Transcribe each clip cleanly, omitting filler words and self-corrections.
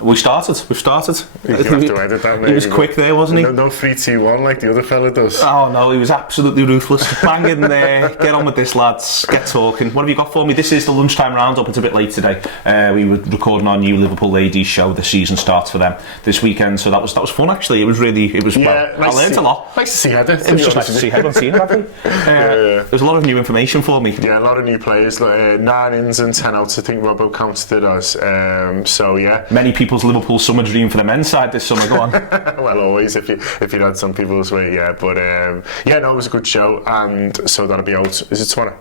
We've started. You have to edit that, maybe. He was quick there, wasn't he? No 3-2-1 like the other fella does. Oh no, he was absolutely ruthless. Bang in there, get on with this, lads, get talking. What have you got for me? This is the lunchtime roundup. It's a bit late today. We were recording our new Liverpool ladies show. The season starts for them this weekend, so that was fun actually. It was yeah, well, I learned a lot. Nice to see Heather. It was just nice to see Heather. I haven't seen her, have we? There was a lot of new information for me. Yeah, a lot of new players, 9 ins and 10 outs. I think Robbo counted it as. So yeah, many people's Liverpool summer dream for the men's side this summer. Go on. Well, always if you had some people's way, yeah. But yeah, no, it was a good show, and so that'll be out. Is it tomorrow?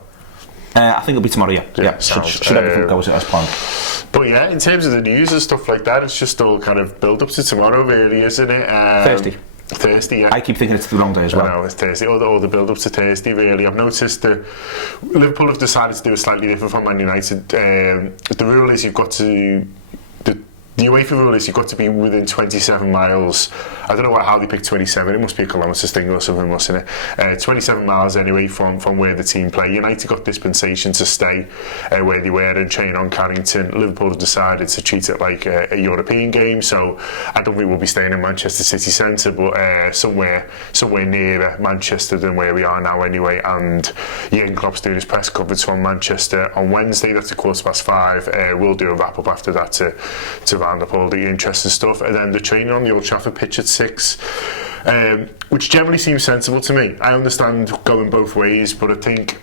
I think it'll be tomorrow. Yeah. Should everything goes as planned. But yeah, in terms of the news and stuff like that, it's just all kind of build up to tomorrow, really, isn't it? Thursday, yeah. I keep thinking it's the wrong day as well. No, it's Thursday. All the build up to Thursday, really. I've noticed that Liverpool have decided to do it slightly different from Man United. The rule is you've got to. The UEFA rule is you've got to be within 27 miles. I don't know how they picked 27. It must be a kilometres thing or something, mustn't it? 27 miles anyway from where the team play. United got dispensation to stay where they were and train on Carrington. Liverpool have decided to treat it like a European game, so I don't think we'll be staying in Manchester city centre, but somewhere nearer Manchester than where we are now anyway. And Jurgen Klopp's doing his press conference from Manchester on Wednesday. That's at 5:15. We'll do a wrap up after that to round up all the interesting stuff, and then the training on the Old Trafford pitch at 6, which generally seems sensible to me. I understand going both ways, but I think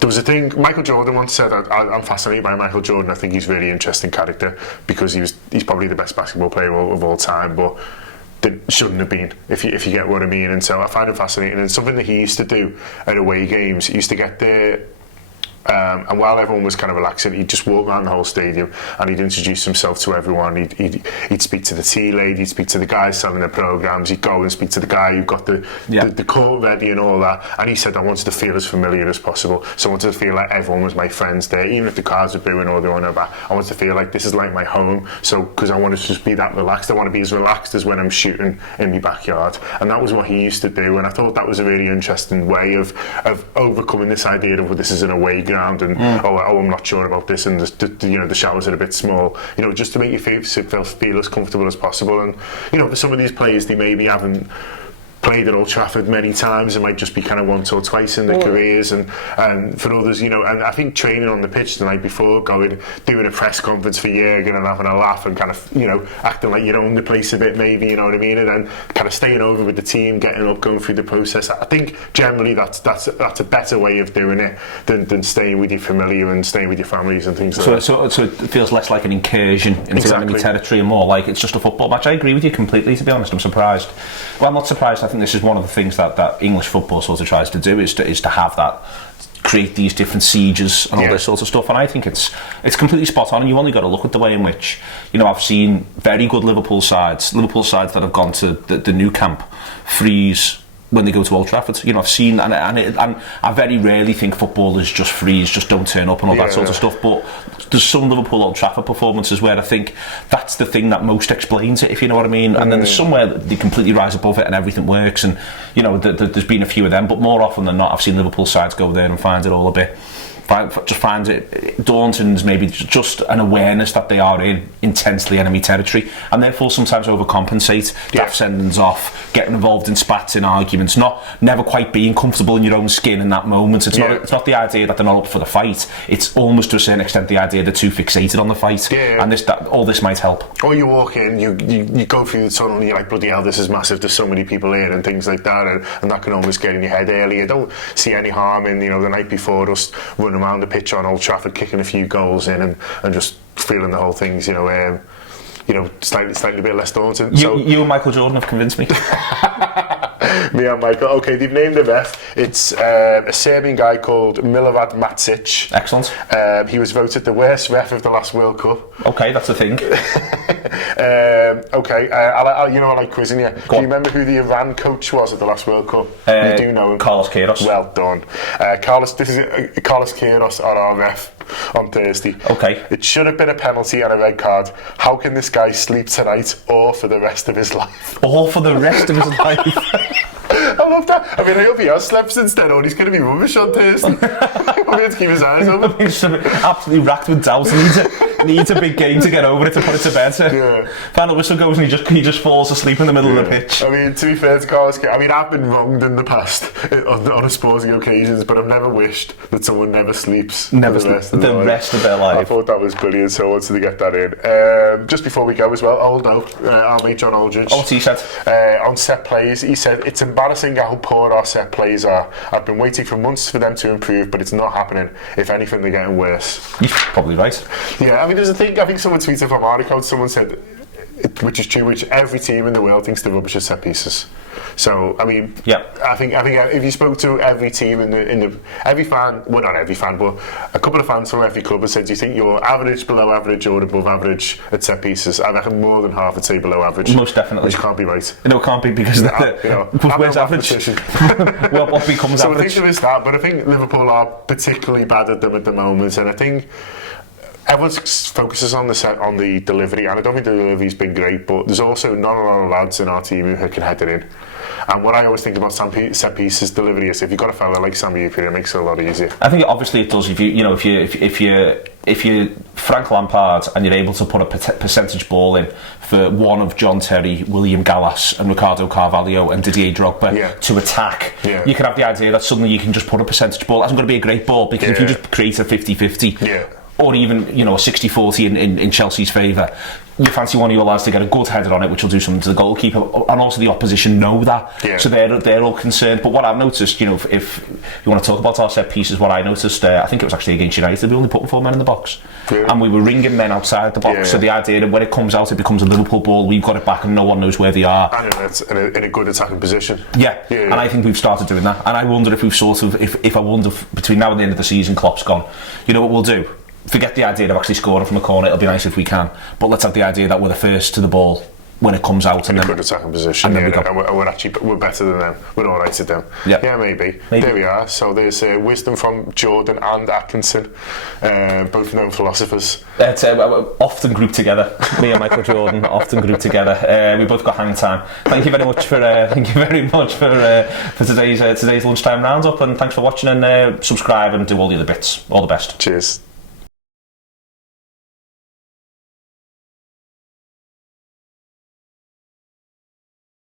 there was a thing Michael Jordan once said. I'm fascinated by Michael Jordan. I think he's a really interesting character because he's probably the best basketball player of all time, but that shouldn't have been, if you get what I mean. And so I find it fascinating, and something that he used to do at away games. He used to get there, and while everyone was kind of relaxing, he'd just walk around the whole stadium and he'd introduce himself to everyone. He'd speak to the tea lady, he'd speak to the guys selling the programmes, he'd go and speak to the guy who got the court ready and all that. And he said, I wanted to feel as familiar as possible, so I wanted to feel like everyone was my friends there, even if the cars were booing or they were on about. I wanted to feel like this is like my home, so because I wanted to just be that relaxed. I want to be as relaxed as when I'm shooting in my backyard. And that was what he used to do, and I thought that was a really interesting way of overcoming this idea of, well, this is an away ground and I'm not sure about this, and the showers are a bit small, just to make you feel as comfortable as possible. And for some of these players, they maybe haven't played at Old Trafford many times. It might just be kind of once or twice in their careers, and for others, and I think training on the pitch the night before, doing a press conference for Jurgen and having a laugh and kind of acting like you own the place a bit, maybe, you know what I mean, and then kind of staying over with the team, getting up, going through the process. I think generally that's a better way of doing it than staying with your familiar and staying with your families and things like that. So it feels less like an incursion into enemy territory and more like it's just a football match. I agree with you completely, to be honest. I'm surprised. Well, I'm not surprised. I think this is one of the things that English football sort of tries to do is to have that, create these different sieges and all this sort of stuff, and I think it's completely spot on. And you've only got to look at the way in which I've seen very good Liverpool sides that have gone to the new camp freeze when they go to Old Trafford. I've seen, and I very rarely think footballers just freeze, just don't turn up and all that sort of stuff, but there's some Liverpool Old Trafford performances where I think that's the thing that most explains it, if you know what I mean. And then there's somewhere that they completely rise above it and everything works, and there's been a few of them, but more often than not I've seen Liverpool sides go there and find it all a bit finds it daunting, maybe just an awareness that they are in intensely enemy territory, and therefore sometimes overcompensate, daft sendings off, getting involved in spats, in arguments, never quite being comfortable in your own skin in that moment. It's not the idea that they're not up for the fight, it's almost to a certain extent the idea they're too fixated on the fight, and all this might help. Or you walk in, you go through the tunnel and you're like, bloody hell, this is massive, there's so many people here and things like that, and that can almost get in your head early. I don't see any harm in the night before us running around the pitch on Old Trafford, kicking a few goals in and just feeling the whole thing's slightly a bit less daunting. You and Michael Jordan have convinced me. Me and Michael. Okay, they've named the ref. It's a Serbian guy called Milorad Matsic. Excellent. He was voted the worst ref of the last World Cup. Okay, that's a thing. I like quizzing you. Do you remember who the Iran coach was at the last World Cup? You do know him. Carlos Queiroz. Well done. Carlos Queiroz on our ref on Thursday. Okay. It should have been a penalty and a red card. How can this guy sleep tonight or for the rest of his life? Or for the rest of his life? I love that. I mean, I hope he has slept since then, or he's going to be rubbish on Thursday. I'm going to keep his eyes open. He's absolutely racked with doubt. Needs a big game to get over it, to put it to bed. Yeah. Final whistle goes and he just falls asleep in the middle of the pitch. I mean, to be fair to Carlos, I mean, I've been wronged in the past on sporting occasions, but I've never wished that someone never sleeps the rest of their life. I thought that was brilliant, so I wanted to get that in. Just before we go as well, Aldo, our mate John Aldridge. Oh, what's he said? On set plays, he said, it's embarrassing how poor our set plays are. I've been waiting for months for them to improve, but it's not happening. If anything, they're getting worse. You're probably right. Yeah, I mean, there's a thing, I think someone tweeted from Article, someone said, which is true, which every team in the world thinks they're rubbish at set pieces. So, I mean, yeah. I think if you spoke to every team every fan, well, not every fan, but a couple of fans from every club and said, do you think you're average, below average, or above average at set pieces? I reckon more than half would say below average. Most definitely. Which can't be right. No, it can't be, because where's average? Well, what becomes so average? I think there is that, but I think Liverpool are particularly bad at them at the moment, and I think everyone focuses on the delivery, and I don't think the delivery's been great, but there's also not a lot of lads in our team who can head it in. And what I always think about set pieces delivery is, if you've got a fella like Sammy Upper, it makes it a lot easier. I think obviously it does. If you're Frank Lampard and you're able to put a percentage ball in for one of John Terry, William Gallas and Ricardo Carvalho and Didier Drogba to attack, you can have the idea that suddenly you can just put a percentage ball. It hasn't got to be a great ball, because if you just create a 50-50, or even a 60-40 in Chelsea's favour, you fancy one of your lads to get a good header on it, which will do something to the goalkeeper, and also the opposition know that, so they're all concerned. But what I've noticed, if you want to talk about our set pieces, what I noticed, I think it was actually against United, we only put 4 men in the box, and we were ringing men outside the box. So the idea that when it comes out, it becomes a Liverpool ball, we've got it back and no one knows where they are, and it's in a good attacking position. And I think we've started doing that, and I wonder if we've sort of, if I wonder if between now and the end of the season, Klopp's gone, you know what we'll do? Forget the idea of actually scoring from a corner. It'll be nice if we can, but let's have the idea that we're the first to the ball when it comes out, in a good attacking position, and we're better than them. We're all right at them. Maybe. There we are. So there's wisdom from Jordan and Atkinson, both known philosophers. Often grouped together. Me and Michael Jordan often grouped together. We both got hang time. Thank you very much for today's lunchtime roundup, and thanks for watching, and subscribe and do all the other bits. All the best. Cheers.